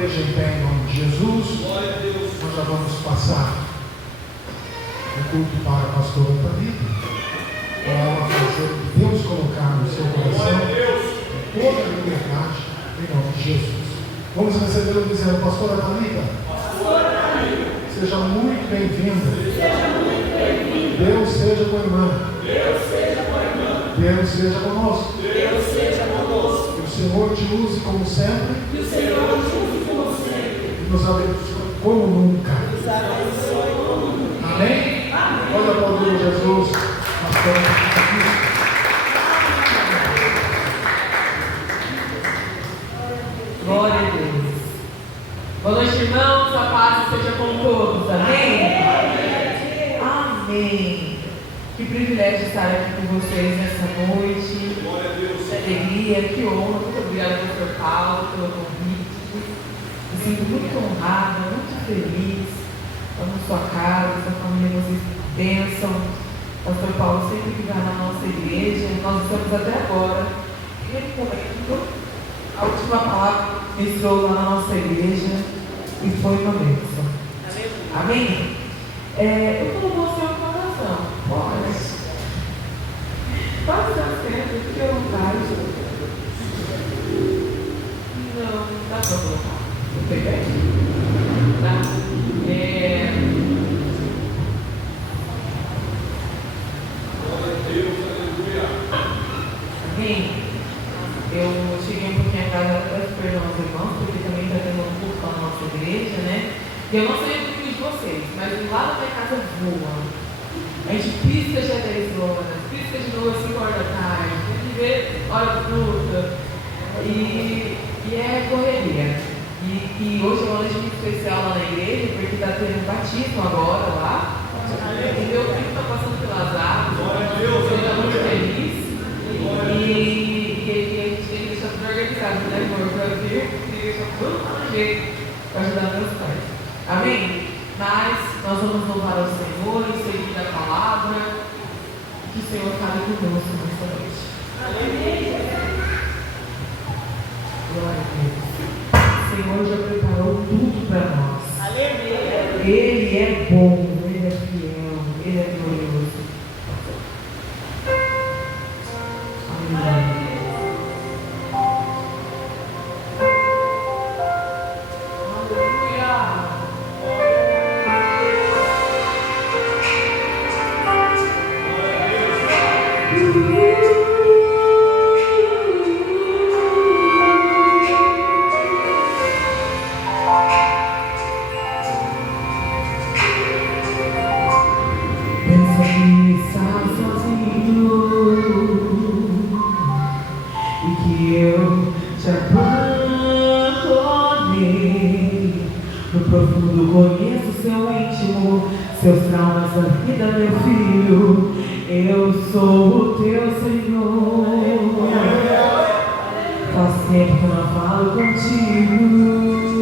igreja em pé em nome de Jesus. Glória a Deus. Nós já vamos passar o culto para a pastora Thalita, para ela fazer o que Deus colocar no seu coração, com toda a liberdade, em nome de Jesus. Vamos receber o dizendo, pastora Thalita, seja muito bem-vinda. Deus seja com a irmã. Deus seja conosco. Que o Senhor te use como sempre. E nos abençoe como nunca. Amém? Olha para o Deus Jesus. Glória a Deus. Boa noite, irmãos. A paz seja com todos. Amém? Amém. Que privilégio estar aqui com vocês nessa noite. Glória a Deus. Que alegria, que honra. Muito obrigada, pastor Paulo, pelo convite. Me sinto muito honrada, muito feliz. Estamos na sua casa, sua família, vocês bênção. Pastor Paulo sempre que vai na nossa igreja, nós estamos até agora. A última palavra ministrou lá na nossa igreja e foi uma bênção. Amém? Eu vou mostrar o coração. Pode. Pode dar certo, fique à vontade. Não dá para colocar. Não tem bem? Tá? Amém? Eu cheguei um pouquinho atrasada para esperar os irmãos, porque também está tendo um culto na nossa igreja, né? E eu não sei o que de vocês, mas lá da minha casa voa. A gente pisca já 10 horas, pisca de novo às 5 horas da tarde, tem que ver hora fruta. E é correria. E hoje é uma noite muito especial lá na igreja, porque está tendo batismo agora lá. E meu filho está passando pelas águas, ele está muito feliz. E a gente tem que deixar tudo organizado, né, amor? Para vir, tem que deixar tudo no jeito para ajudar meus pais. Amém? Mas nós vamos louvar ao Senhor em seguir a palavra. Que o Senhor fale conosco nessa noite. Amém? Glória a Deus. O Senhor já preparou tudo para nós. Aleluia. Ele é bom, Ele é fiel, Ele é glorioso. Amém. Conheço seu íntimo, seus traumas da vida, meu filho. Eu sou o teu Senhor. Faz tempo que eu não falo contigo,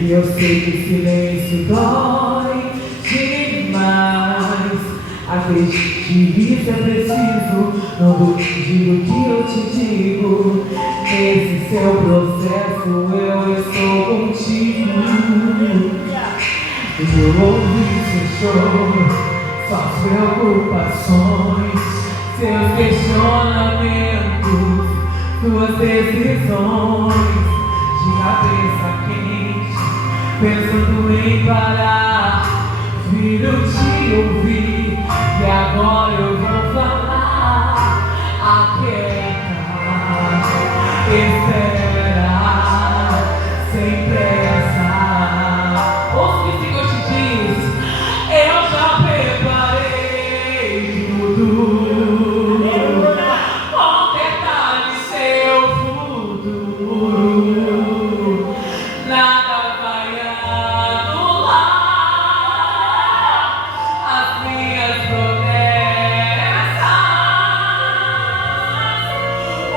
e eu sei que o silêncio dói demais. Acredite que isso é preciso, não duvide o que eu te digo. Nesse seu processo eu estou contigo. Eu ouvi seu choro, suas preocupações, seus questionamentos, suas decisões. De cabeça quente, pensando em parar. Filho, te ouvi, e agora eu vou falar. Aquieta, espera, sem pressa. Ouça o que o Senhor te diz. Eu já preparei tudo. Com detalhes seu futuro. Nada vai anular as minhas promessas.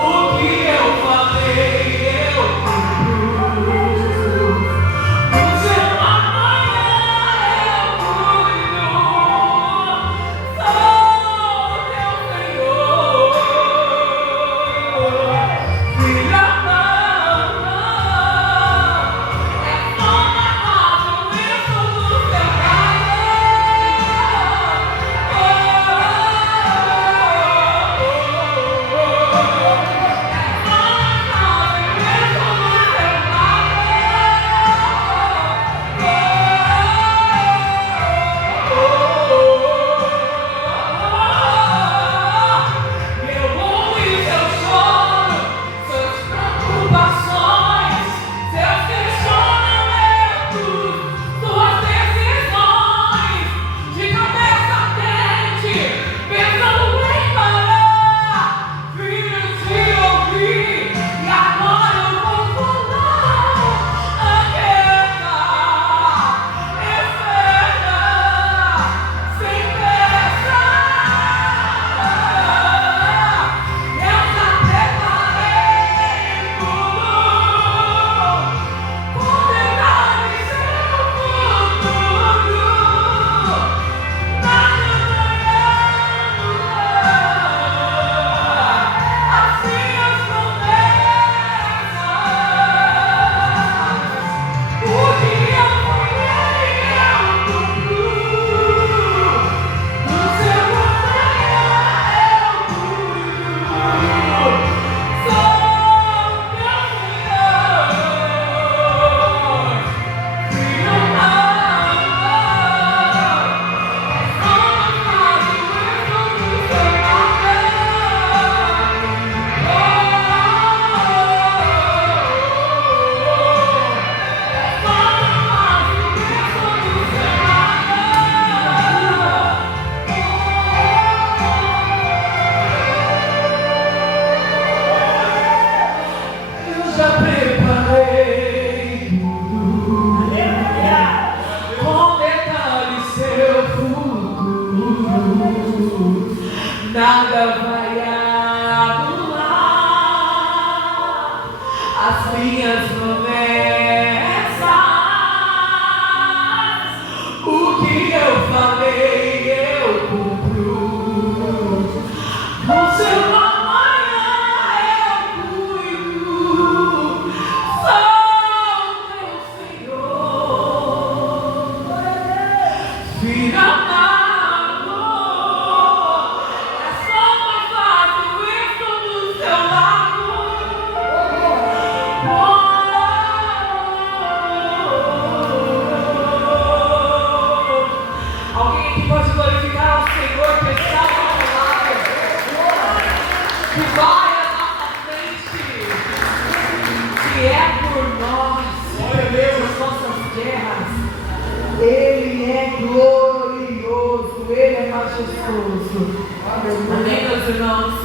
O que eu falei, eu cumpro. O seu amanhã eu cuido. Sou teu Senhor. Filha, não nada vai anular as minhas promessas. O que eu falei, eu cumpro. No seu amanhã eu cuido. Sou teu Senhor, filho amado. É só mais fácil, eu estou do seu lado. Alguém aqui pode glorificar ao Senhor que está ao nosso lado, que vai à nossa frente, que é por nós, nas nossas guerras. Ele é glorioso, Ele é majestoso. Amém, meus irmãos?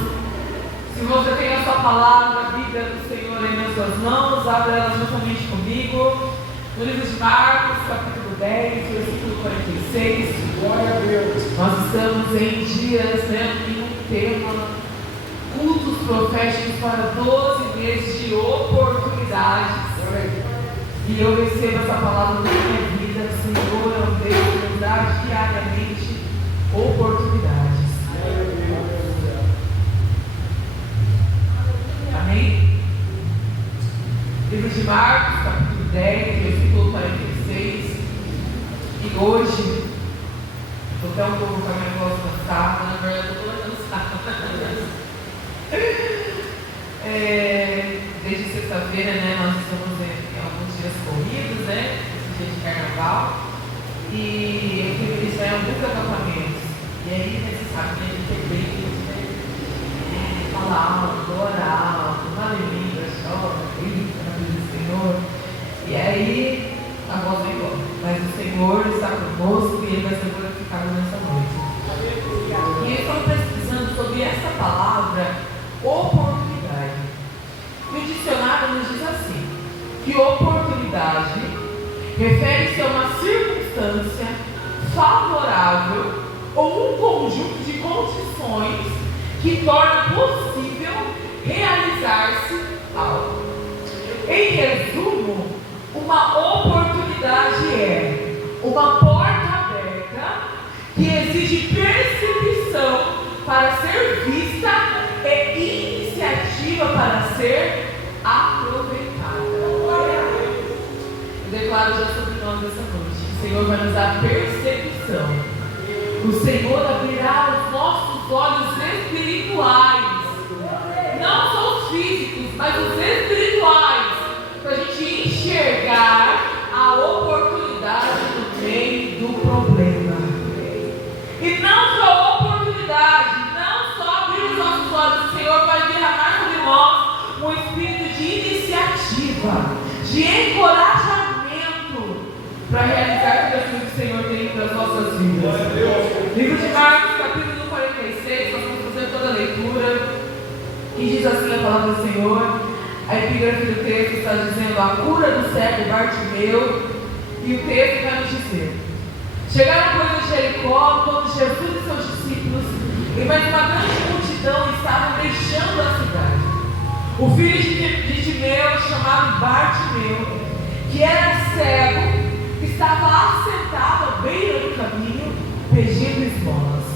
Se você tem a sua palavra, a Bíblia do Senhor aí nas suas mãos, abra ela juntamente comigo. No livro de Marcos, capítulo 10, versículo 46. Glória a Deus. Nós estamos em dias, em um tema, cultos proféticos para 12 meses de oportunidades. E eu recebo essa palavra na minha vida. O Senhor é um Deus que nos dá diariamente oportunidades. Amém? Livro de Marcos, capítulo 10, versículo 46. E hoje, estou até um pouco com a minha voz cansada, na verdade eu estou cansada. Desde sexta-feira, né, nós estamos em alguns dias corridos, né, esse dia de carnaval. E eu fui ministrar em alguns acampamentos. E aí, né, você sabe, né, a gente é bem, fala alto, ora alto, aleluia, chora, grita na vida do Senhor. E aí, a voz vem embora. Mas o Senhor está conosco e Ele vai ser glorificado nessa noite. E eu estou pesquisando sobre essa palavra, oportunidade. E o dicionário nos diz assim, que oportunidade refere-se a uma circunstância favorável ou um conjunto de condições que torna possível realizar-se algo. Em resumo, uma oportunidade é uma porta aberta que exige percepção para ser vista e iniciativa para ser aproveitada. Eu declaro já sobre nós essa noite. O Senhor vai nos dar percepção. O Senhor abrirá os nossos olhos espirituais. Não só os físicos, mas os espirituais. Para a gente enxergar a oportunidade no meio do problema. E não só a oportunidade, não só abrir os nossos olhos, o Senhor vai derramar sobre nós um espírito de iniciativa, de encorajamento para realizar tudo aquilo que o Senhor tem para as nossas vidas. Livro de Marcos, capítulo 46, nós vamos fazer toda a leitura. E diz assim a palavra do Senhor. A epígrafe do texto está dizendo a cura do cego Bartimeu. E o texto vai nos dizer: chegaram pois a Jericó, todos Jesus e seus discípulos, e mais uma grande multidão estavam deixando a cidade. O filho de Timeu, chamado Bartimeu, que era cego, estava assentado à beira do caminho, pedindo esmolas.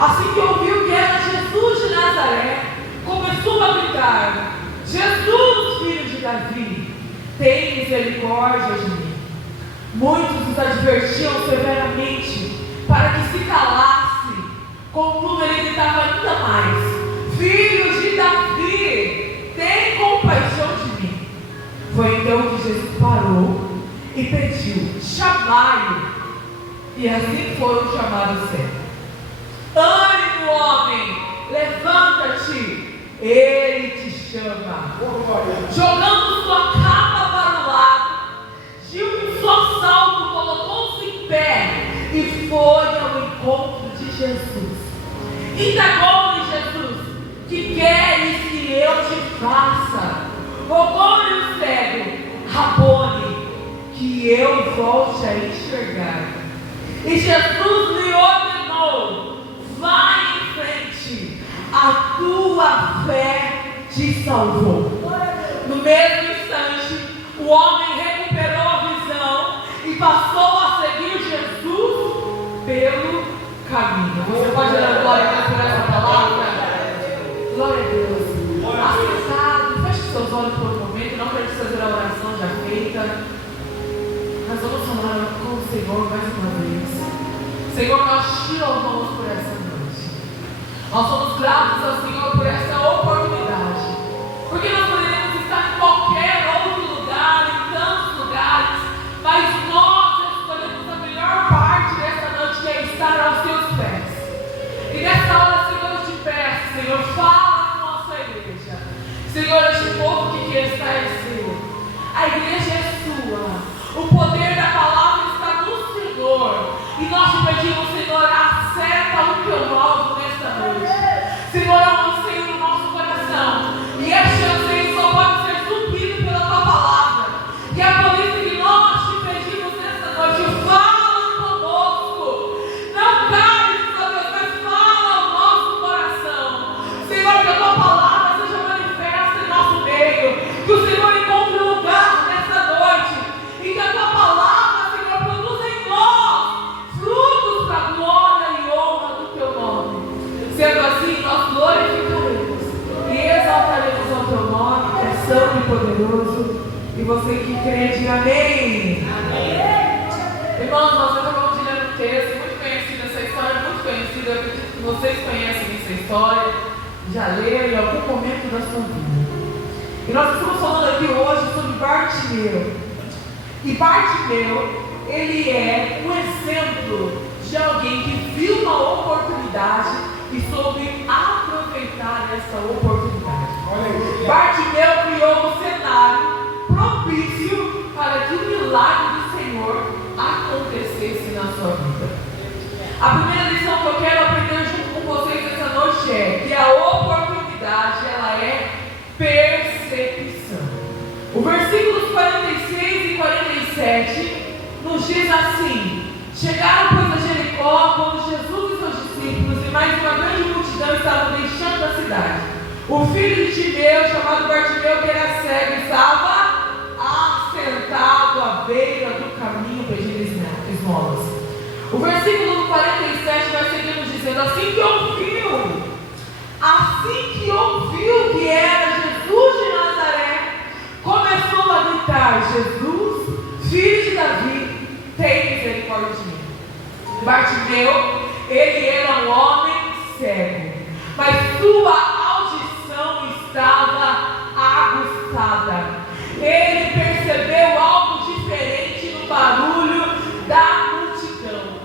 Assim que ouviu que era Jesus de Nazaré, começou a gritar: Jesus, filho de Davi, tem misericórdia de mim. Muitos os advertiam severamente para que se calasse, contudo ele gritava ainda mais: Filho de Davi, tem compaixão de mim. Foi então que Jesus parou e pediu: chamai-o. E assim foram chamados cegos. Ânimo, homem, levanta-te, ele te chama. Jogando sua capa para o lado, de um só salto colocou-se em pé e foi ao encontro de Jesus. Indagou-lhe Jesus: que queres que eu te faça? Rogou-lhe o cego: Rabone, que eu volte a enxergar. E Jesus lhe ordenou: vai em frente, fé te salvou. No mesmo instante, o homem recuperou a visão e passou a seguir Jesus pelo caminho. Você pode dar glória a Deus por essa palavra? Glória a Deus. Assentado, feche seus olhos por um momento, não precisa fazer a oração já feita. Nós vamos falar com o Senhor mais uma vez. Senhor, nós te louvamos por essa noite. Nós somos gratos ao Senhor por essa oportunidade. Porque nós poderíamos estar em qualquer outro lugar, em tantos lugares, mas nós escolhemos a melhor parte dessa noite, que é estar aos teus pés. E nessa hora, Senhor, eu te peço, Senhor, fala com a nossa igreja. Senhor, este povo que aqui está é seu. A igreja é sua. O poder da palavra está no Senhor. E nós te pedimos, Senhor, acerta o teu modo nesta noite. Senhor, é um anseio no nosso coração. E este anseio só pode ser suprido pela tua palavra. E é por isso que nós te pedimos nesta noite, fala conosco. Não cale, Senhor Deus, mas fala ao nosso coração. Senhor, que a tua palavra seja manifesta em nosso meio. Que o Senhor encontre lugar nesta noite. E que a tua palavra, Senhor, produza em nós frutos para a glória e honra do teu nome. Sendo assim, nós glorificaremos e exaltaremos ao teu nome, que é santo e poderoso. E você que crê, diga amém. Amém. Irmãos, nós acabamos de ler um texto muito conhecido, essa história é muito conhecida. Eu acredito que vocês conhecem essa história, já leram em algum momento da sua vida. E nós estamos falando aqui hoje sobre Bartimeu. E Bartimeu, ele é um exemplo de alguém que viu uma oportunidade e soube aproveitar essa oportunidade. Bartimeu criou um cenário propício para que o milagre do Senhor acontecesse na sua vida. A primeira lição que eu quero aprender junto com vocês essa noite é que a oportunidade, ela é percepção. O versículos 46 e 47 nos diz assim: chegaram, pois, a Jericó, quando Jesus e seus discípulos e mais uma grande multidão estavam deixando a cidade. O filho de Timeu, chamado Bartimeu, que era cego, estava assentado à beira do caminho pedindo esmolas. O versículo 47 vai seguindo dizendo: assim que ouviu que era Jesus de Nazaré, começou a gritar: Jesus, filho de Davi, tem misericórdia de mim. Bartimeu, ele era um homem cego, mas sua audição estava aguçada. Ele percebeu algo diferente no barulho da multidão.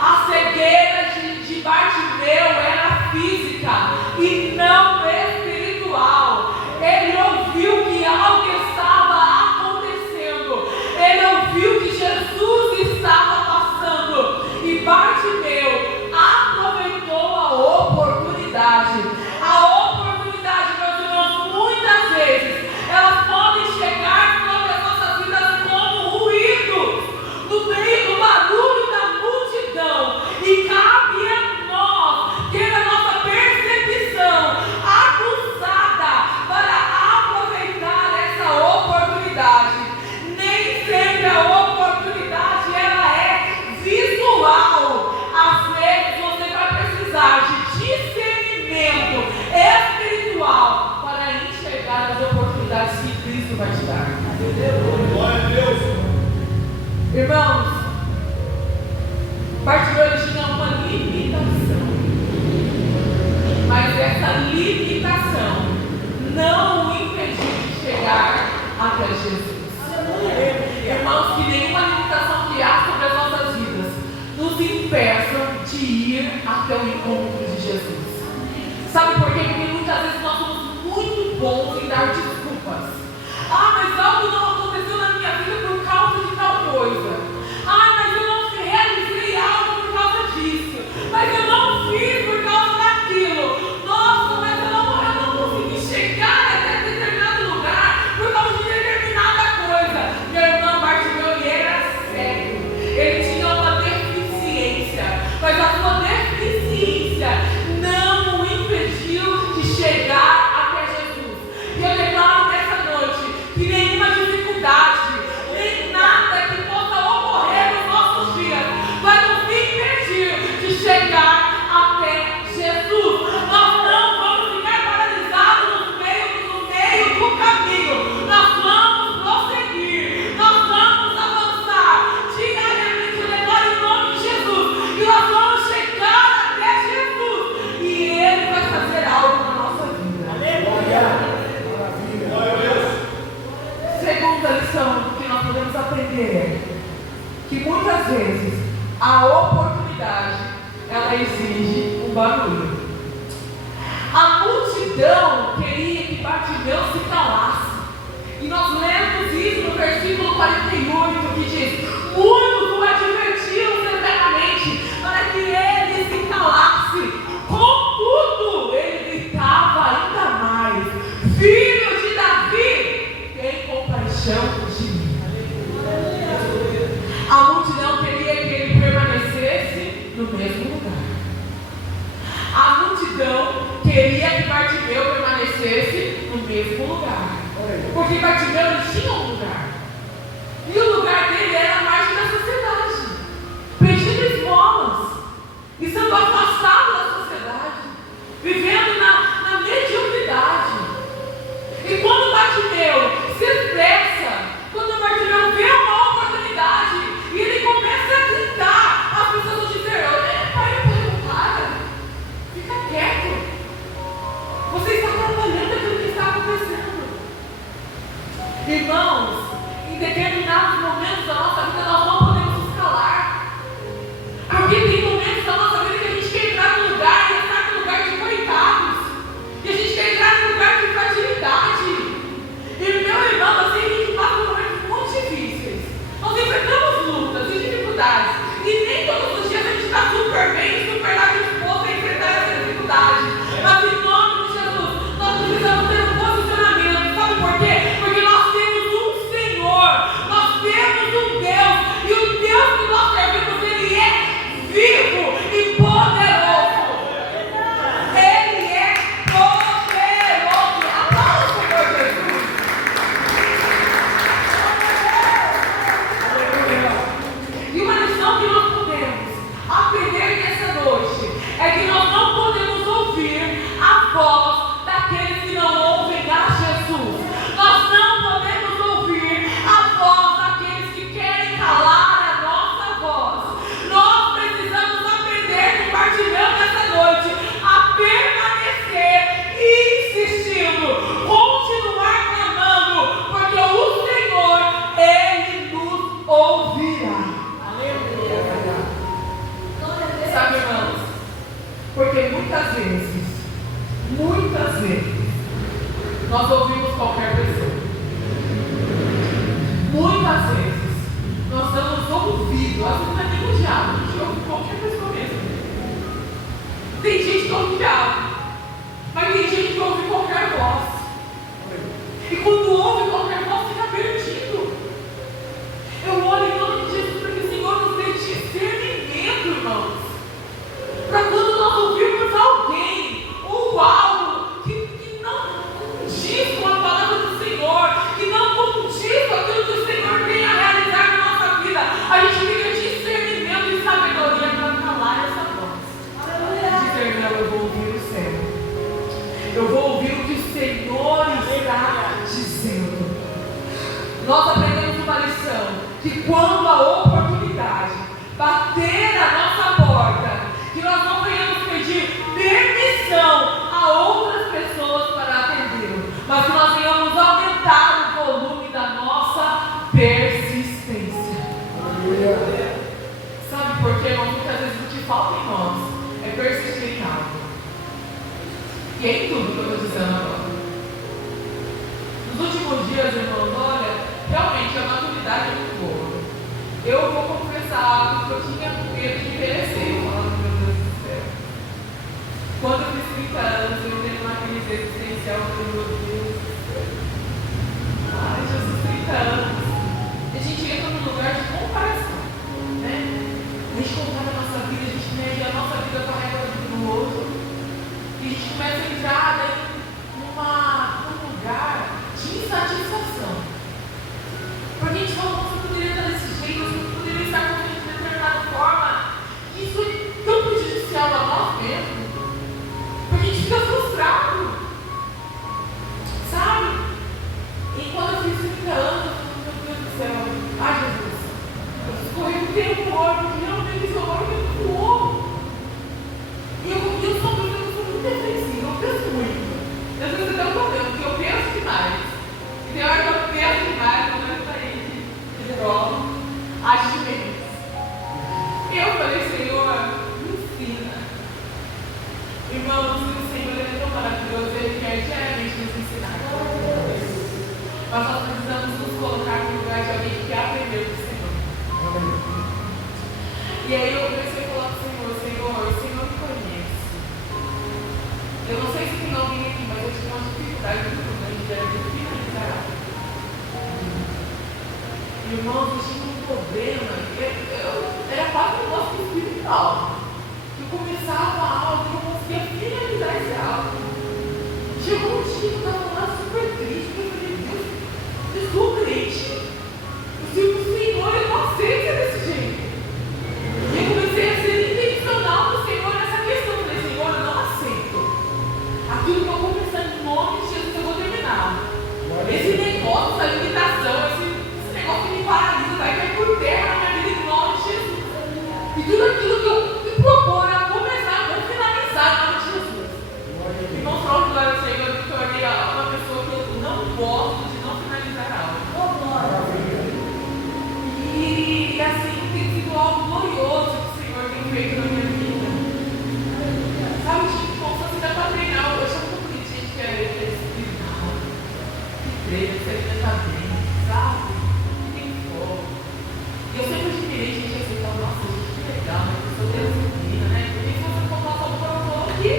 A cegueira de Bartimeu era física e não espiritual. Ele ouviu que algo estava acontecendo. Ele ouviu que Jesus estava passando. E Bartimeu aproveitou a oportunidade. A oportunidade, meus irmãos, muitas vezes elas podem chegar sobre as nossas vidas como ruído no meio do barulho da multidão. E cabe a nós ter a nossa percepção aguçada para aproveitar essa oportunidade. Nem sempre a oportunidade ela é visual. Às vezes você vai precisar de discernimento espiritual para enxergar as oportunidades que Cristo vai te dar. Glória a Deus. Irmãos, Bartimeu tinha uma limitação, mas essa limitação não o impediu de chegar até Jesus. Irmãos, que nenhuma limitação que há sobre as nossas vidas nos impeçam de ir até o encontro de Jesus. Sabe por quê? Porque muitas vezes nós somos muito bons em dar desculpas. Mas algo não aconteceu na minha vida por causa de tal coisa. Mas eu não realizei algo por causa disso. Mas eu não fiz por causa daquilo. Nossa, mas eu não consegui chegar até determinado lugar por causa de determinada segunda lição que nós podemos aprender é que muitas vezes a oportunidade, ela exige um barulho. A multidão queria que Bartimeu se calasse. E nós lemos isso no versículo 48, que diz: muitos o advertiram severamente para que ele se calasse. Contudo, ele gritava ainda mais: Filho de Davi, tem compaixão de mim. A multidão queria que ele permanecesse no mesmo lugar. A multidão queria que Bartimeu permanecesse no mesmo lugar. Porque Bartimeu ele tinha um lugar. E o lugar dele era a margem da sociedade, pedindo esmolas, estando afastado da sociedade, vivendo na mediocridade. E quando Bartimeu se expressa, quando Bartimeu vê uma oportunidade, e ele começa a gritar, as pessoas vão dizer: para, fica quieto, você está atrapalhando aquilo que está acontecendo. Irmãos, em determinados momentos da nossa vida nós não podemos nos calar, porque tem momentos da nossa vida que a gente quer entrar no lugar e entrar no lugar de coitados, e a gente quer entrar no lugar de fragilidade. E meu irmão, eu sei que a gente passa por momentos muito difíceis, nós enfrentamos lutas e dificuldades, e nem todos os dias a gente está super bem, super lá disposto a enfrentar essa dificuldade, mas em nome de Jesus nós precisamos ter um posicionamento. Sabe por quê? Porque nós temos um Senhor, nós temos um Deus, e o Deus que nós servimos, Ele é vivo e poderoso. Ele é poderoso. Aplauda o Senhor Jesus. E uma lição que nós podemos aprender nessa noite é que nós não podemos ouvir a voz daqueles que não ouvem a Jesus. Nós não podemos ouvir a voz daqueles que querem calar a nossa voz. Nós precisamos aprender com Bartimeu nessa noite a permanecer insistindo, continuar clamando, porque o Senhor, Ele nos ouvirá. Sabe, irmãos? Porque muitas vezes, nós ouvimos qualquer pessoa. Muitas vezes, nós damos ouvido, às vezes não é nem o diabo, a gente ouve qualquer pessoa mesmo. Tem gente que ouve o diabo, mas tem gente que ouve qualquer voz. E quando ouve qualquer voz, fica perdido. Eu oro em nome de Jesus para que o Senhor nos dê discernimento, irmãos. Para quando nós ouvirmos alguém ou algo que não condiz com a palavra do Senhor, que não condiz com aquilo que o Senhor tem a realizar na nossa vida, a gente fica discernimento e sabedoria para calar essa voz. Dizer: não, eu vou ouvir o céu, eu vou ouvir o que o Senhor está dizendo. Nós aprendemos uma lição, que quando a oportunidade bater a nossa porta, que nós não venhamos pedir permissão a outras pessoas para atendê-lo, mas que nós venhamos aumentar o volume da nossa persistência. Sabe por quê, irmão? Muitas vezes o que falta em nós é persistir em algo. E é em tudo que eu estou dizendo agora. Nos últimos dias, irmãos, olha, realmente a maturidade é muito boa. Eu vou confessar algo que eu tinha medo de perecer. Quando eu fiz 30 anos, eu entrei numa crise existencial, eu falei: meu Deus do céu. Ai, Jesus, 30 anos. E a gente entra num lugar de comparação, né? A gente compara a nossa vida, a gente mede a nossa vida com a régua do outro. E a gente começa a entrar num lugar de insatisfação. Porque a gente fala: nossa, eu poderia estar desse jeito, eu poderia estar com de determinada forma. Isso é tão prejudicial a nós mesmos. A gente fica frustrado. Irmãos, eu tinha um problema, era quase um negócio espiritual. Eu começava a aula e eu conseguia finalizar esse aula. Chegou um dia que eu estava lá super triste, eu falei, Deus, eu sou crente. O Senhor, eu não aceito ser desse jeito. E eu comecei a ser intencional no Senhor nessa questão. Eu falei, Senhor, eu não aceito. Aquilo que eu vou começar em nome de Jesus, eu vou terminar. Esse negócio, essa limitação, esse negócio que me paralisa, vai cair por terra na minha vida em nome de Jesus. E tudo aquilo que eu me proponho a começar, eu vou finalizar em nome de Jesus. Irmãos, para onde glória ao Senhor, eu me tornei uma pessoa que eu não gosto de não finalizar a aula. E assim, tem sido algo glorioso que o Senhor tem feito na minha vida. Sabe, gente, como se você dá para treinar, eu chamo muito de gente que é espiritual, que treina, que se alimenta bem, sabe? Que tem foco. E eu sempre admirei gente assim, falo, nossa, gente, que legal, né? Pessoa tem disciplina, né? Porque se você for passar um protocolo aqui.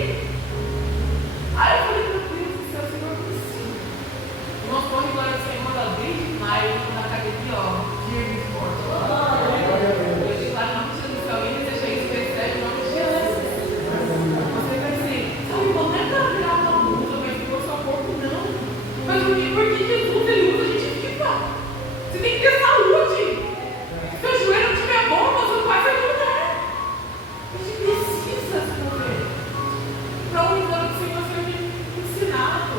Aí eu falei, meu Deus do céu, Senhor, me ensina. Irmãos, corre glória ao Senhor, da desde maio, na academia, ó, firme e forte. Eu digo lá, em nome de Jesus, se alguém deseja isso, recebe em nome de Jesus. Você vai dizer, sabe, irmão, não é para virar uma blusa, mas for seu corpo, não. Mas porque Jesus, ele usa a gente viva. Você tem que ter saúde. Se seu joelho não estiver bom, você não vai sair do lugar. A gente precisa se mover. Para o louvor do Senhor ser ensinado.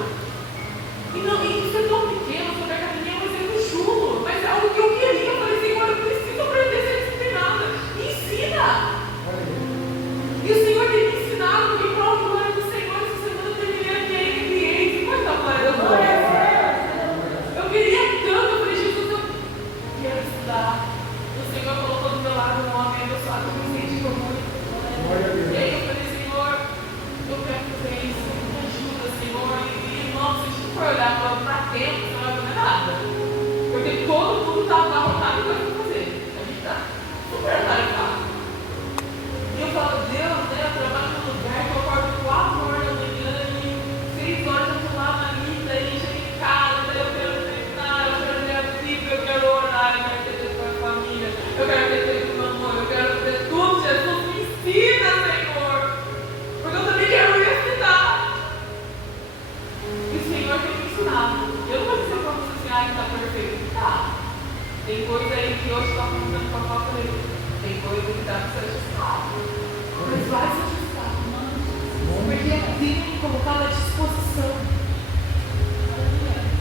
E não, isso é tão pequeno, sobre a caminhada, mas é um chulo. Mas é algo que eu queria. Eu falei, Senhor, eu preciso aprender a ser disciplinada. Me ensina. E o Senhor tem me ensinado, porque para o louvor do Senhor, essa semana eu terminei aqui a MBA. Quanto a glória do Senhor? Eu queria tanto, eu falei, Jesus, eu quero estudar. O Senhor colocou do meu lado um homem abençoado, eu me senti muito. E aí eu falei, Senhor, eu quero fazer isso, me ajuda, Senhor. E irmão, se a gente for olhar para tempo, você não vai fazer nada. Porque todo mundo está abarrotado e vai fazer. A gente está super atarefado. E eu falo, Deus, né, eu trabalho num lugar que eu acordo 4 horas da manhã e 6 horas eu estou lá na lista, e chego em casa, daí eu quero treinar, eu quero ler a Bíblia, eu quero orar, eu quero ter tempo com a família, eu quero ter tempo com o amor, eu quero ter tudo. Jesus, me ensina, Senhor. Porque eu também quero ir estudar. E o Senhor tem me ensinado. Eu não vou dizer para você assim, ah, está perfeito. Tá. Tem coisa aí que hoje está contando com a falta dele. Tem coisa que dá para ser ajustado. Mas vai se ajustar. Porque Deus tem colocado à disposição.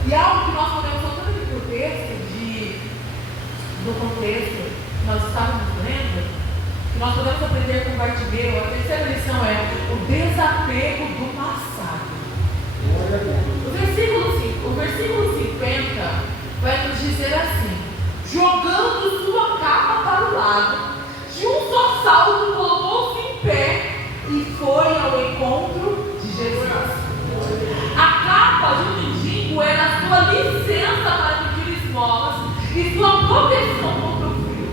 E algo que nós podemos, voltando aqui para o texto, do contexto que nós estávamos lendo, que nós podemos aprender com Bartimeu. A terceira lição é o desapego do passado. O versículo 50 vai nos dizer assim: jogando sua capa para o lado, de um só salto colocou-se em pé e foi ao encontro de Jesus. A capa do mendigo era a sua licença para pedir esmolas e sua proteção contra o frio.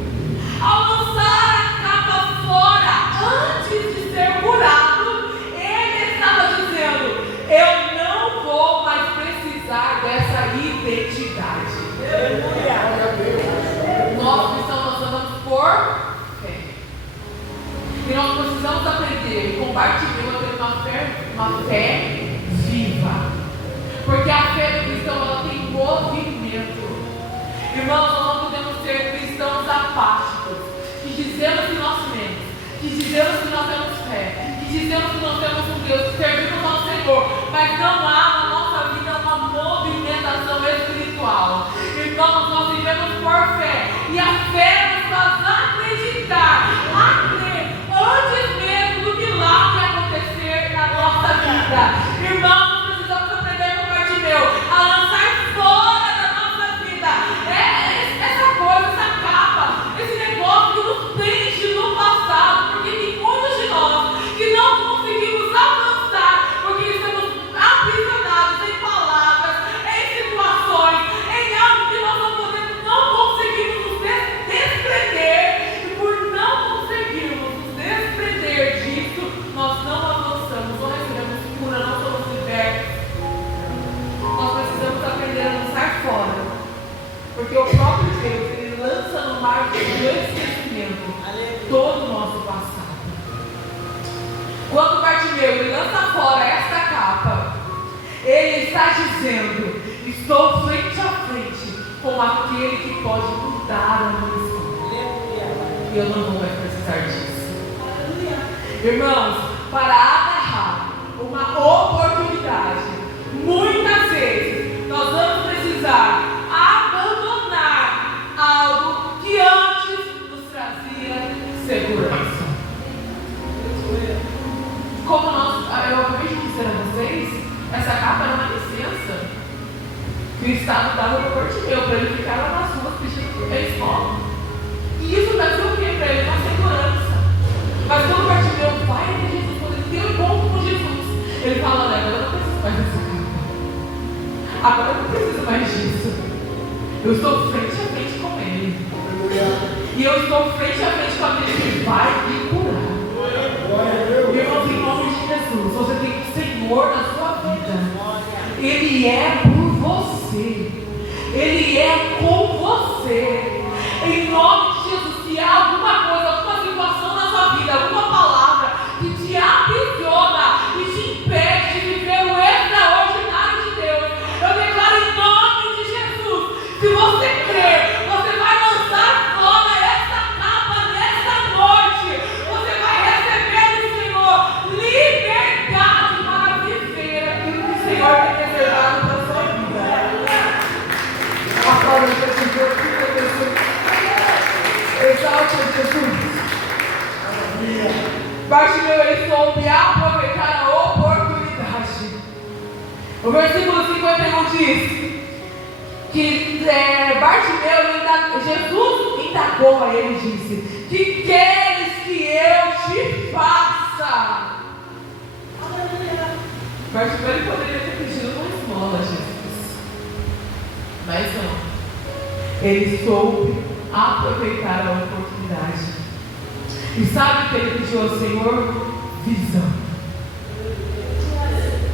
Ao lançar a capa fora antes de ser curado, ele estava dizendo: eu não vou mais precisar dessa identidade. Nós cristãos andamos por fé. E nós precisamos aprender com Bartimeu a ter uma fé viva. Porque a fé do cristão, ela tem movimento. Irmãos, nós não podemos ser cristãos apáticos, que dizemos que nós cremos, que dizemos que nós temos fé, que dizemos que nós temos um Deus, que servimos ao Senhor, mas não há na nossa vida uma movimentação espiritual. Irmãos, nós vivemos por fé, e a fé nos faz acreditar, a crer, antes mesmo do milagre acontecer na nossa vida. Irmãos, nós precisamos aprender com Bartimeu a lançar fora da nossa vida essa coisa, essa capa, esse negócio que nos prende no passado, porque tem muitos de nós que não conseguimos avançar, porque estamos aprisionados em palavras, em situações, em algo está dizendo: estou frente a frente com aquele que pode mudar a minha história. E eu não vou mais precisar disso. Irmãos, para agarrar uma oportunidade, muitas vezes nós vamos precisar abandonar algo que antes nos trazia segurança. Como eu acabei de dizer a vocês, essa capa era uma licença que o Estado dava para o Bartimeu, para ele ficar lá nas ruas pedindo a esmola. E isso trazia o quê para ele? Uma segurança. Mas quando o Bartimeu vai até Jesus, quando ele tem um encontro com Jesus, ele fala: olha, agora eu não preciso mais dessa capa. Agora eu não preciso mais disso. Eu estou frente a frente com ele. E eu estou frente a frente com aquele que vai me curar. Irmãos, em nome de Jesus, você tem o Senhor na sua vida. Ele é por você. Ele é com você. Em nome de Jesus, se há alguma coisa, alguma situação na sua vida, alguma palavra que te aprisiona e te impede de viver o extraordinário de Deus, eu declaro em nome de Jesus: se você crer, você vai lançar fora essa capa nessa noite. Você vai receber do Senhor liberdade para viver aquilo que o Senhor tem reservado para a sua vida. Aplauda Jesus. Exalte Jesus. Bartimeu, ele soube aproveitar a oportunidade. O versículo 51 diz que Bartimeu, Jesus indagou a ele e disse: que queres que eu te faça? Bartimeu, ele poderia ter pedido uma esmola a Jesus, mas não. Ele soube aproveitar a oportunidade. E sabe o que ele pediu ao Senhor? Visão.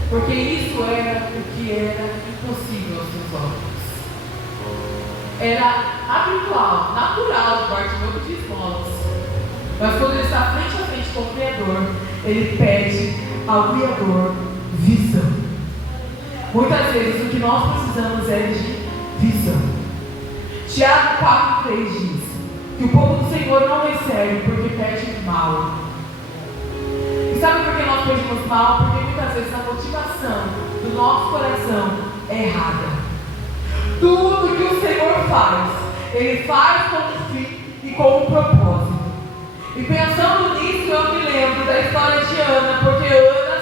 Porque isso era o que era impossível aos seus olhos. Era habitual, natural de Bartimeu pedir esmolas. Mas quando ele está frente a frente com o Criador, ele pede ao Criador visão. Muitas vezes o que nós precisamos é de visão. Tiago 4,3 diz que o povo do Senhor não recebe porque pede mal. E sabe por que nós pedimos mal? Porque muitas vezes a motivação do nosso coração é errada. Tudo que o Senhor faz, Ele faz com um fim e com um propósito. E pensando nisso, eu me lembro da história de Ana, porque Ana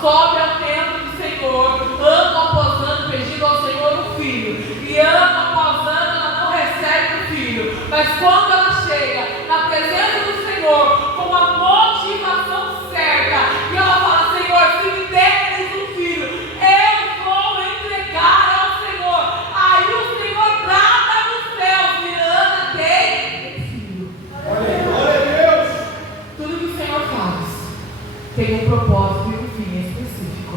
sobe ao templo do Senhor, ano após ano, pedindo ao Senhor um filho. E ano após ano, ela não recebe o filho. Mas quando ela chega na presença do Senhor, com a motivação certa, e ela fala: Senhor, se me deres um filho, eu vou entregar ao Senhor. Aí o Senhor brada nos céus e Ana tem um filho. Glória a Deus! Tudo que o Senhor faz tem um propósito e um fim específico.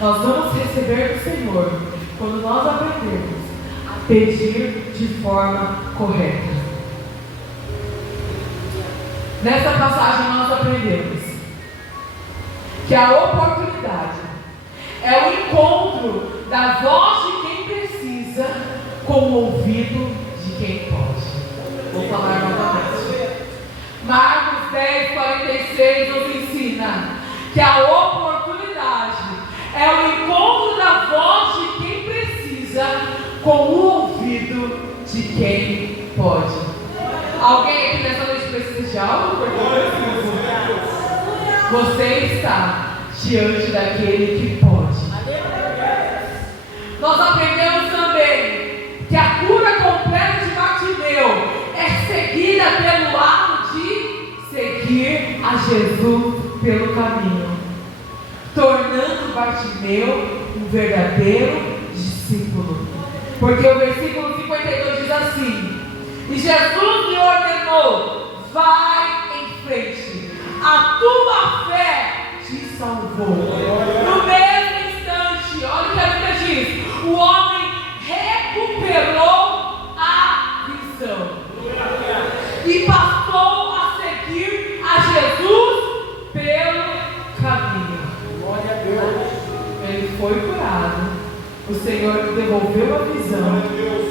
Nós vamos receber do Senhor quando nós aprendermos a pedir de forma correta. Nessa passagem nós aprendemos que a oportunidade é o encontro da voz de quem precisa com o ouvido de quem pode. Vou falar novamente. Marcos 10:46 nos ensina que a oportunidade é o encontro da voz de quem precisa com o ouvido de quem pode. Alguém aqui nessa noite precisa de algo? Porque eu preciso. Você está diante daquele que pode. Nós aprendemos também que a cura completa de Bartimeu é seguida pelo ato de seguir a Jesus pelo caminho, tornando Bartimeu um verdadeiro discípulo. Porque o versículo 52 diz assim: e Jesus lhe ordenou: vai em frente, a tua fé te salvou. No mesmo instante, olha o que a Bíblia diz: o homem recuperou a visão e passou a seguir a Jesus pelo caminho. Glória a Deus. Ele foi Senhor devolveu a visão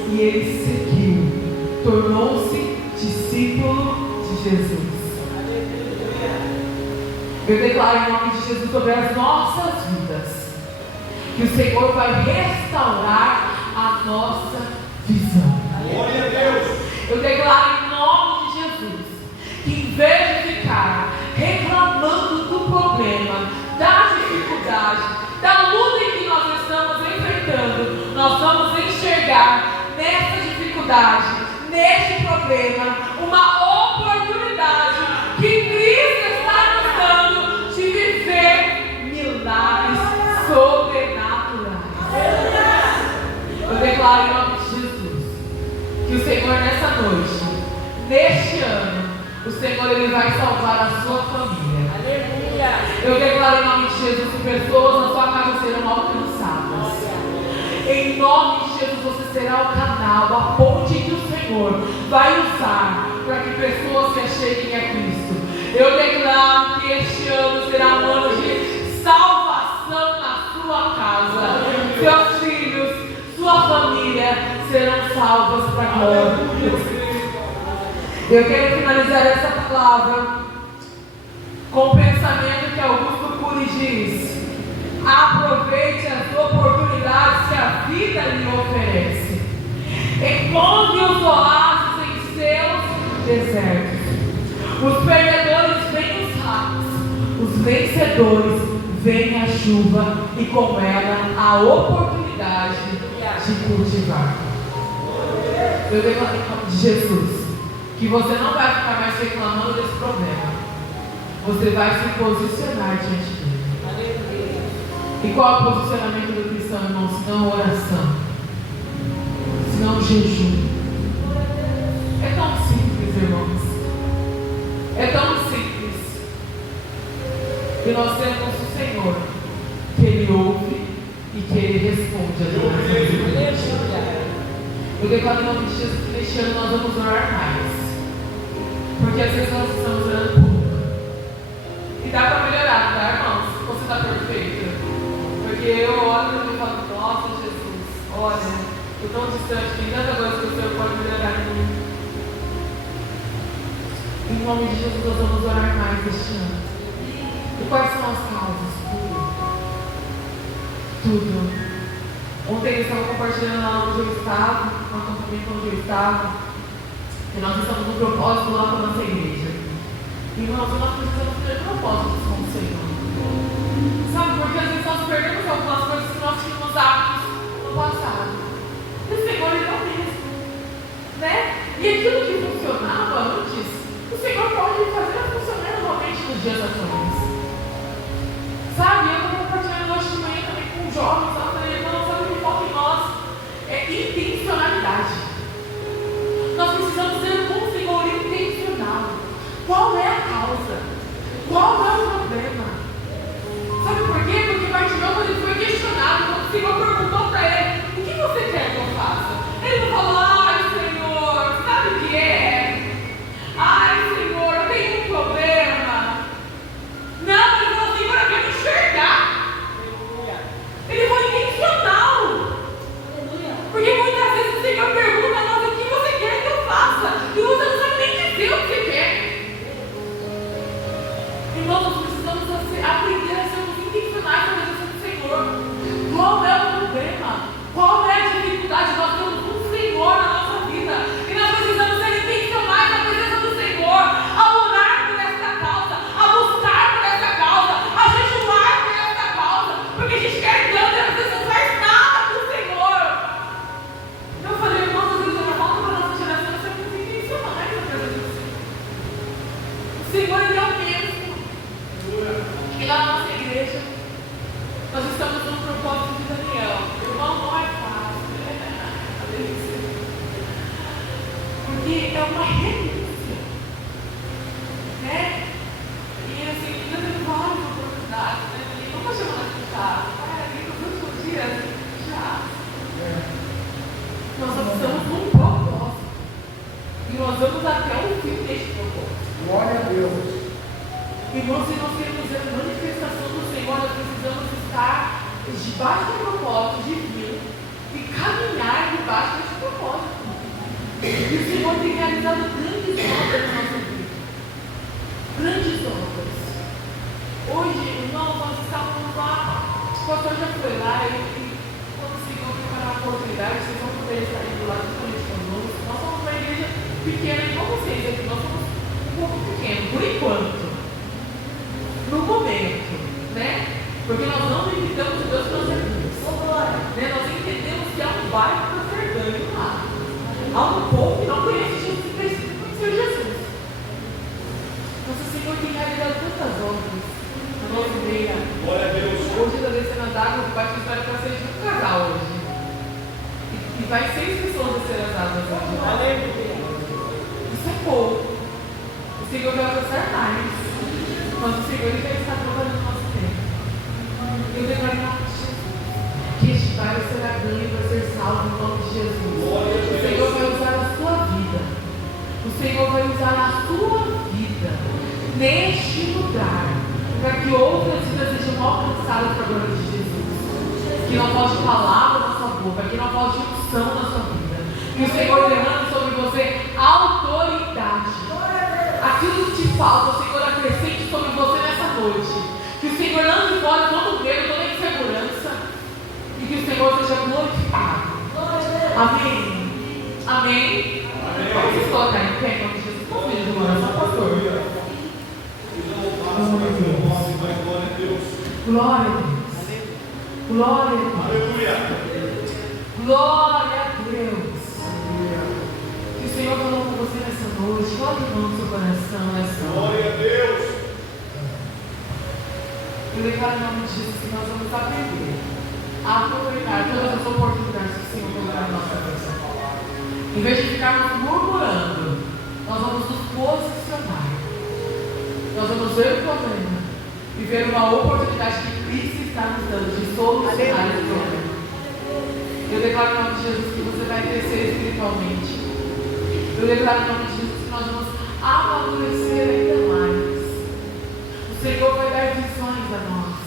e ele seguiu, tornou-se discípulo de Jesus. Eu declaro em nome de Jesus sobre as nossas vidas que o Senhor vai restaurar a nossa visão. Glória a Deus. Eu declaro em nome de Jesus que em vez de ficar reclamando do problema, da dificuldade, da luta em que nós estamos enfrentando, nós vamos enxergar nessa dificuldade, neste problema, uma oportunidade que Cristo está nos dando de viver milagres sobrenaturais. Eu declaro em nome de Jesus que o Senhor nessa noite, neste ano, o Senhor ele vai salvar a sua família. Aleluia. Eu declaro em nome de Jesus que pessoas na sua casa serão alcançadas. Em nome de Jesus você será o canal, a ponte que o Senhor vai usar para que pessoas se acheguem a Cristo. Eu declaro que este ano será um ano de salvação na sua casa. Seus filhos, sua família serão salvos para a glória de Deus. Eu quero finalizar essa palavra com o pensamento que Augusto Cury diz: aproveite as oportunidades que a vida lhe oferece. Encontre os oásis em seus desertos. Os perdedores veem os ratos, os vencedores veem a chuva e com ela a oportunidade de cultivar. Eu declaro em nome de Jesus que você não vai ficar mais reclamando desse problema. Você vai se posicionar diante dele. E qual é o posicionamento do cristão, irmão? Se não oração, se não jejum. É tão simples, irmãos. É tão simples. E nós temos o Senhor, que Ele ouve e que Ele responde a nossas vidas. Eu declaro em nome de Jesus que neste ano nós vamos orar mais. Porque às vezes nós estamos orando pouco. E dá para melhorar, tá, irmãos? Você está perfeito. Porque eu olho e falo, nossa, Jesus, olha, estou tão distante, tem tanta coisa que o Senhor pode melhorar em mim. Em nome de Jesus nós vamos orar mais este ano. E quais são as causas? Tudo. Ontem eu estava compartilhando lá onde eu estava, no acampamento onde eu estava. E nós estamos no propósito lá com a nossa igreja. E nós precisamos ter propósitos com o Senhor. Sabe, porque às vezes nós perdemos algumas coisas que nós tínhamos hábitos no passado. E o Senhor ele é o mesmo. Né? E aquilo que funcionava antes, o Senhor pode fazer funcionar novamente nos dias atuais. Sabe, eu estou compartilhando hoje de manhã também com jovens, lá também, não sabe o que falta em nós? É intencionalidade. Nós precisamos ser um Senhor intencional. Qual é a causa? Qual é o problema? Sabe por quê? Porque Bartimeu, quando ele foi questionado, quando o Senhor perguntou para ele: o que você quer que eu faça? Ele não falou: ai Senhor, sabe o que é? Ai Senhor, eu tenho um problema. Não, ele falou: Senhor, eu quero enxergar. Ele foi intencional. Porque muitas vezes o Senhor pergunta a nós: o que você quer que eu faça? E você não sabe nem dizer o que você quer. Irmãos, nós precisamos aprender a sermos intencionais na presença do Senhor. Qual é o problema? Qual é a dificuldade? Nós temos um Senhor na nossa vida. E nós precisamos ser intencionais na presença do Senhor. A orar por essa causa, a buscar por essa causa, a jejuar por essa causa. Porque a gente quer tanto e às vezes não faz nada para o Senhor. Eu falei, irmãos, às vezes eu falo para a nossa geração, nós somos intencionais na presença do Senhor. O Senhor, Ele é o mesmo. E lá na nossa igreja, nós estamos no propósito de Daniel. Irmão, não é fácil, né? A delícia. Porque é uma renúncia, né? E assim, Deus tem várias oportunidades, né? Ele não vai chamar de casa. Ali nos últimos dias, já. Nós precisamos de um propósito. E nós vamos até o fim deste propósito. Glória a Deus. Irmãos, se nós queremos ver a manifestação do Senhor, nós precisamos estar debaixo do propósito divino caminhar debaixo desse propósito. E o Senhor tem realizado grandes obras na nossa vida. Grandes obras. Hoje, irmão, nós estávamos lá, o pastor já foi lá e quando o Senhor preparar a oportunidade, vocês vão poder estar indo lá justamente conosco. Nós somos uma igreja pequena igual vocês aqui, nós somos um pouco pequeno, por enquanto. No momento, né? Porque nós não limitamos os Deus para ser né? Nós entendemos que há um bairro para ser ganho lá. Há um povo que não conhece Jesus e precisa conhecer Jesus. Nosso Senhor tem realizado tantas obras na nossa igreja. Glória a Deus. Hoje está descendo as águas, o batismo vai para ser de um casal hoje. E vai 6 pessoas descer as águas hoje. Aleluia. Isso é pouco. O Senhor vai alcançar mais. Mas o Senhor já está trabalhando no nosso tempo. Eu declaro em nome de Jesus que este bairro será ganho para ser salvo em nome de Jesus. O Senhor vai usar a sua vida. O Senhor vai usar a sua vida neste lugar para que outras vidas sejam alcançadas para a glória de Jesus. Que não falte palavra na sua boca, que não falte unção na sua vida. Que o Senhor derrame sobre você autoridade. Aquilo que te falta, o Senhor acrescente sobre você nessa noite. Que o Senhor lance fora todo medo, toda insegurança. E que o Senhor seja glorificado. Amém. Amém. Vamos se colocar em pé, em nome de Jesus. Como filho de oração, pastor? Glória a Deus. Glória a Deus. Glória a Deus. Aleluia. Glória a Deus. Que o Senhor falou com você nessa noite. Coloque a mão no seu coração nessa hora. Glória a Deus. Eu declaro em nome de Jesus que nós vamos aprender a aproveitar todas as oportunidades que o Senhor colocou na nossa vida. Em vez de ficarmos murmurando, nós vamos nos posicionar. Nós vamos ver o problema e ver uma oportunidade que Cristo está nos dando de solucionar esse problema. Eu declaro em nome de Jesus que você vai crescer espiritualmente. Eu declaro em nome de Jesus que nós vamos amadurecer ainda mais. O Senhor vai dar visões a nós.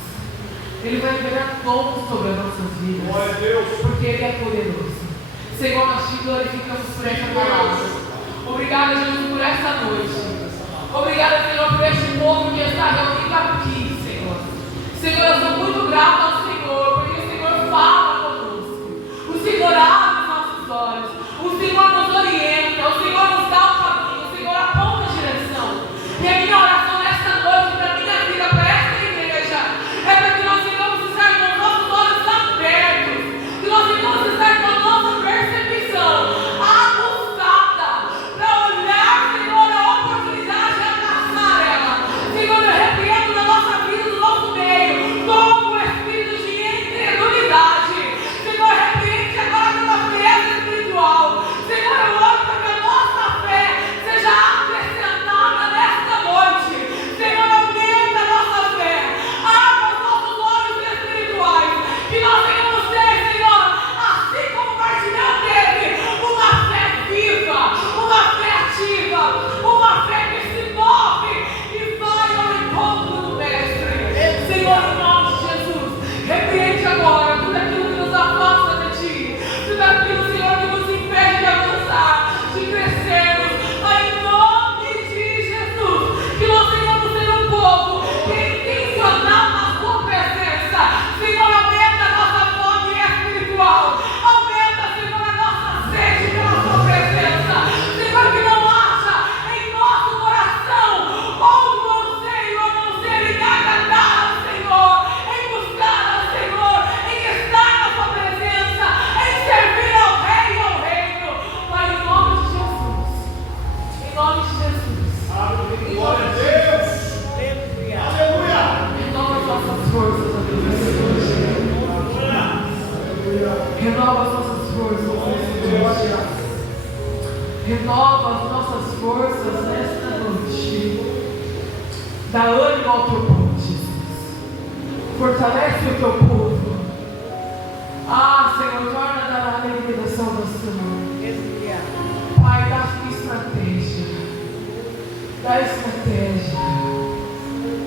Ele vai liberar todos sobre as nossas vidas. Glória a Deus. Porque Ele é poderoso. Senhor, nós te glorificamos por essa palavra. Obrigada, Jesus, por essa noite. Obrigada, Senhor, por este povo que está reunido aqui, Senhor. Senhor, eu sou muito grata ao Senhor, porque o Senhor fala conosco. O Senhor abre os nossos olhos. O Senhor nos orienta. O Senhor nos dá o caminho. O Senhor aponta a direção. E a minha oração nesta noite, para a minha vida, para esta igreja, é para que nós venhamos estar com os nossos olhos abertos. Que nós venhamos estar com a nossa percepção aguçada para olhar, Senhor, a oportunidade e abraçar ela. Senhor, eu repreendo na nossa vida, no nosso meio, todo o espírito de incredulidade. Senhor, repreende agora pela frieza espiritual. Senhor, eu oro para que a nossa fé seja acrescentada nesta noite. Senhor, aumenta a nossa fé. Abra os nossos olhos espirituais. Que nós venhamos ter, Senhor, assim como Bartimeu teve, uma fé viva, uma fé ativa, uma fé que se move e vai ao encontro do Mestre. Senhor, em nome de Jesus, repreende agora tudo aquilo que nos afasta de Ti, tudo aquilo, Senhor, que nos impede de avançar, de crescermos. Em nome de Jesus, que nós venhamos ser um povo que é intencional na Sua presença. Senhor, aumenta a nossa fome espiritual. Aumenta, Senhor, a nossa sede pela Sua presença. Senhor, que não haja em nosso coração outro anseio a não ser em agradar ao Senhor, em buscar ao Senhor, em estar na Sua presença, em servir ao Rei e ao Reino. Mas em nome de Jesus, em nome de Jesus, Glória a Deus. Aleluia. renova as nossas forças, ó Deus, nessa noite. Renova as nossas forças nesta noite. Renova as nossas forças nesta noite. Dá ânimo ao teu povo, Jesus. Fortalece o teu povo. Ah, Senhor, torna a dar a alegria da salvação. Pai, dá estratégia. Dá estratégia.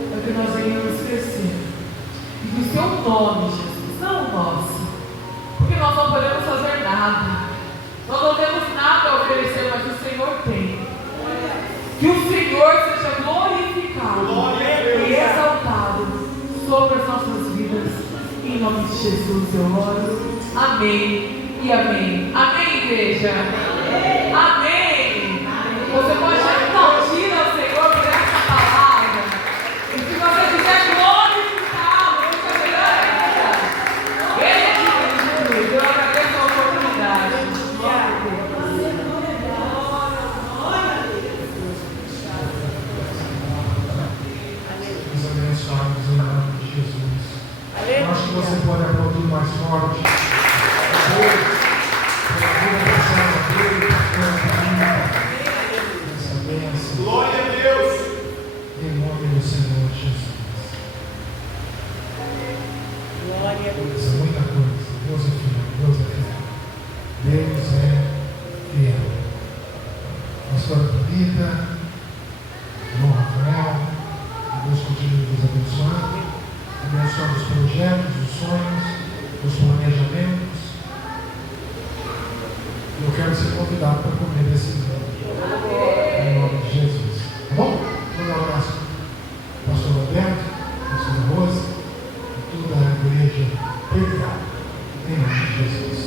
Para que nós venhamos crescer. E que o seu nome, Jesus, não o nosso. Porque nós vamos não podemos fazer nada. Nós não temos nada a oferecer, mas o Senhor tem. Que o Senhor seja glorificado e exaltado sobre as nossas vidas. Em nome de Jesus eu oro. Amém e amém. Amém, igreja? Amém. Você pode aplaudir ao Senhor por essa palavra. E se você quiser glorificá-lo, fica melhor ainda. Ele é digno. Eu agradeço a oportunidade. Os abençoados em nome de Jesus. Eu acho que você pode aplaudir mais forte. Essa bênção. Glória a Deus. Em nome do Senhor Jesus. Glória a Deus. Isso é muita coisa. Deus é fiel. Deus é fiel. Deus é fiel. Pastora Thalita, irmão Rafael, que Deus continue nos abençoando, abençoando os projetos, os sonhos, os planejamentos. Eu quero ser convidado para comer desse vinho. Em nome de Jesus. Tá bom? Um abraço. Pastor Roberto, pastor Rosa, e toda a igreja perdoada. Em nome de Jesus.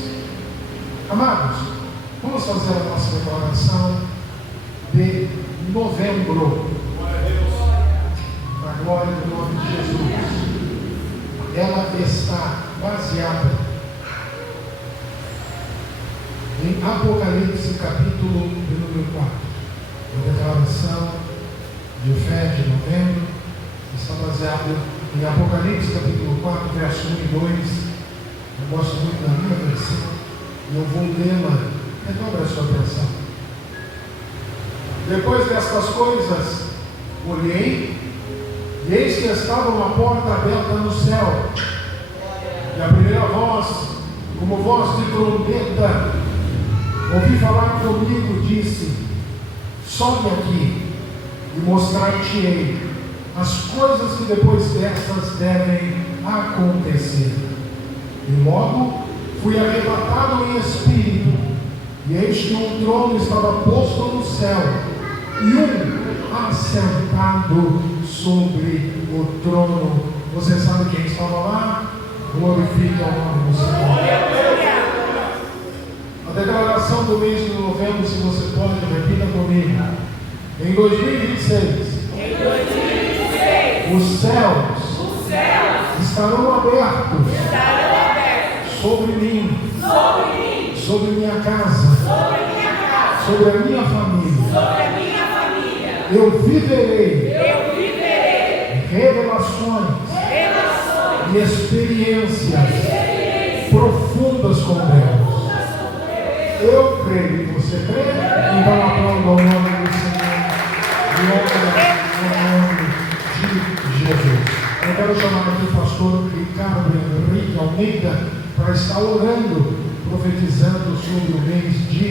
Amados, vamos fazer a nossa declaração de novembro. Na glória do nome de Jesus. Ela está baseada em Apocalipse capítulo de número 4. A declaração de fé de novembro está baseada em Apocalipse capítulo 4, verso 1 e 2. Eu gosto muito da minha versão e eu vou lê-la. Então preste atenção. Depois destas coisas, olhei, e eis que estava uma porta aberta no céu. E a primeira voz, como voz de trombeta, ouvi falar comigo, disse: sobe aqui e mostrar-te-ei as coisas que depois destas devem acontecer. E logo fui arrebatado em espírito, e eis que um trono estava posto no céu, e um assentado sobre o trono. Você sabe quem estava lá? Glorifique ao nome do Senhor. A declaração do mês de novembro, se você pode, repita comigo. Em 2026, os céus estarão abertos sobre mim, sobre minha casa, sobre a minha família. Eu viverei revelações e experiências profundas com Deus. Eu creio. Você crê? Então aplauda o nome do Senhor. Glória ao nome de Jesus. Eu quero chamar aqui o pastor Ricardo Henrique Almeida para estar orando, profetizando sobre o mês de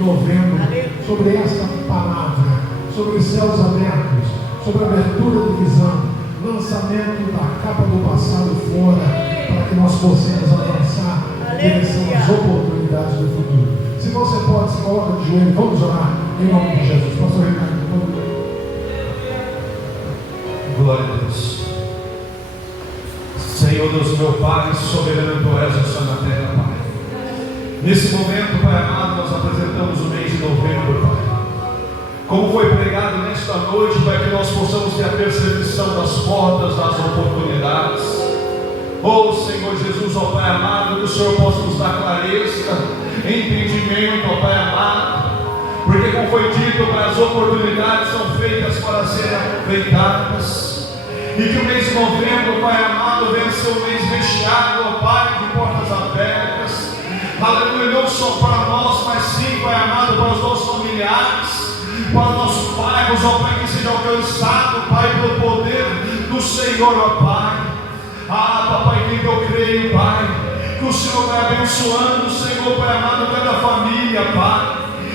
novembro, sobre esta palavra, sobre céus abertos, sobre abertura de visão, lançamento da capa do passado fora, para que nós possamos avançar em direção às oportunidades do futuro. Se você pode, se coloca de joelho, vamos orar em nome de Jesus. Pastor Ricardo, glória a Deus. Senhor Deus, meu Pai, soberano tu és, o Senhor na terra, Pai. Nesse momento, Pai amado, nós apresentamos o mês de novembro, Pai. Como foi pregado nesta noite, para que nós possamos ter a percepção das portas, das oportunidades. Oh Senhor Jesus, ó Pai amado, que o Senhor possa nos dar clareza, entendimento, ó Pai amado, porque como foi dito, Pai, as oportunidades são feitas para serem aproveitadas, e que o mês de novembro, Pai amado, venha ser um mês recheado, ó Pai, de portas abertas, aleluia, não só para nós, mas sim, Pai amado, para os nossos familiares, para os nossos bairros, ó Pai, que seja alcançado, Pai, pelo poder do Senhor, ó Pai. Papai querido, eu creio, Pai, que o Senhor vai abençoando, Senhor, Pai amado, cada família, Pai,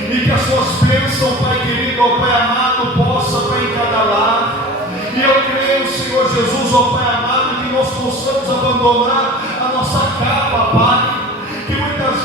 e que as suas bênçãos, Pai querido, ó Pai amado, possa, Pai, em cada lar. E eu creio, Senhor Jesus, ó Pai amado, que nós possamos abandonar a nossa capa, Pai, que muitas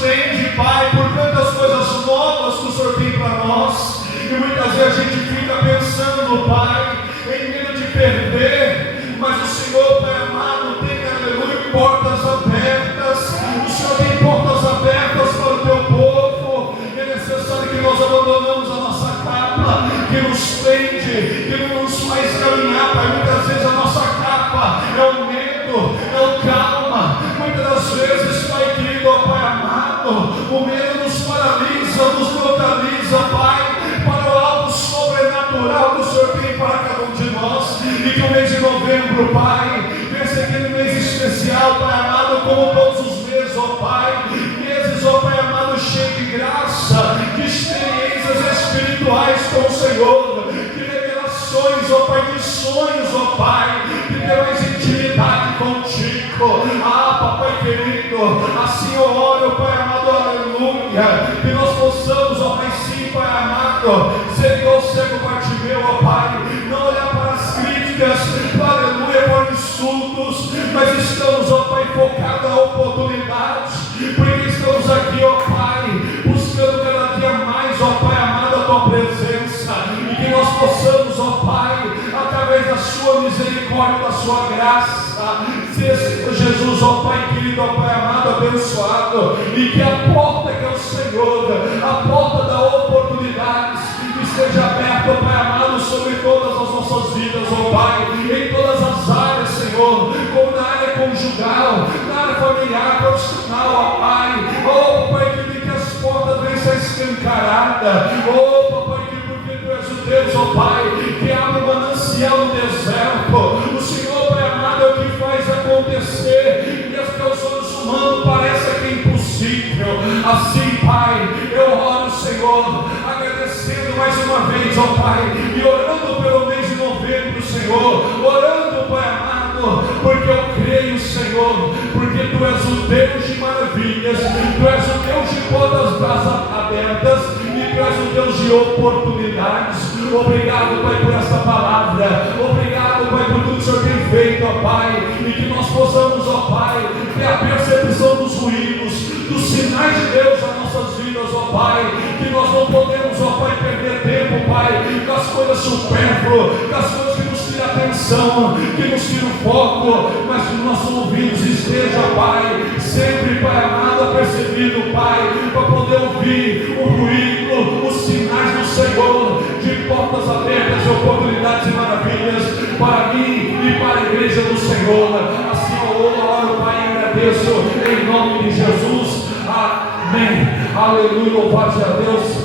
surpreende, Pai, por tantas coisas novas que o Senhor tem para nós. E muitas vezes a gente fica pensando, Pai, em medo de perder, mas o Senhor, Pai amado, tem, aleluia, portas abertas. O Senhor tem portas abertas para o teu povo. É necessário que nós abandonamos a nossa capa, que nos prende, que não nos faz caminhar, Pai. Muitas vezes a nossa capa é o medo, é o calma. Muitas das vezes, Pai querido, ó Pai amado, o medo nos paralisa, nos neutraliza, Pai, para o algo sobrenatural que o Senhor tem para cada um de nós. E que o mês de novembro, Pai, venha ser aquele mês especial, Pai amado, como todos os meses, ó Pai. Meses, ó Pai amado, cheio de graça, de experiências espirituais com o Senhor, de revelações, ó Pai, de sonhos, ó Pai, de ter mais intimidade contigo. Ah, Papai querido, assim eu oro, Pai amado, aleluia, que nós possamos, ó Pai, sim, Pai amado, ser igual o cego Bartimeu, ó Pai, não olhar para as críticas, aleluia, para os insultos, mas estamos, ó Pai, focados na oportunidade, porque estamos aqui, ó Pai, buscando cada dia mais, ó Pai amado, a Tua presença, e que nós possamos, ó Pai, através da Sua misericórdia, da Sua graça, ser Jesus, ó Pai querido, ó Pai amado, abençoado, e que a porta que é o Senhor, a porta da oportunidade, esteja aberta, ó Pai amado, sobre todas as nossas vidas, ó Pai, em todas as áreas, Senhor, como na área conjugal, na área familiar, profissional, ó Pai, ó Pai querido, que as portas venham ser escancaradas, ó Papai querido, porque Tu és o Deus, ó Pai, que abre o manancial no deserto. O Senhor, Pai amado, é o que faz acontecer, e as que aos olhos humanos parece que é impossível. Assim, Pai, eu oro, Senhor, agradecendo mais uma vez, ó Pai, e orando pelo mês de novembro, Senhor, orando, Pai amado, porque eu creio, Senhor, porque Tu és o Deus de maravilhas, Tu és o Deus de portas abertas, e Tu és o Deus de oportunidades. Obrigado, Pai, por esta palavra, obrigado, Pai, por tudo que o Senhor tem feito, ó Pai, e que nós possamos, ó Pai, ter a percepção dos ruídos, dos sinais de Deus nas nossas vidas, ó Pai, que nós não podemos, ó Pai, perder tempo, Pai, com as coisas supérfluas, com as coisas que nos tiram a atenção, que nos tiram o foco, mas que nossos ouvidos estejam, Pai, sempre, Pai amado, apercebido, Pai, para poder ouvir o ruído, os sinais do Senhor, de portas abertas, oportunidades e maravilhas para mim e para a igreja do Senhor. Assim eu oro, Pai, e agradeço em nome de Jesus. Amém. Aleluia, louvado seja Deus.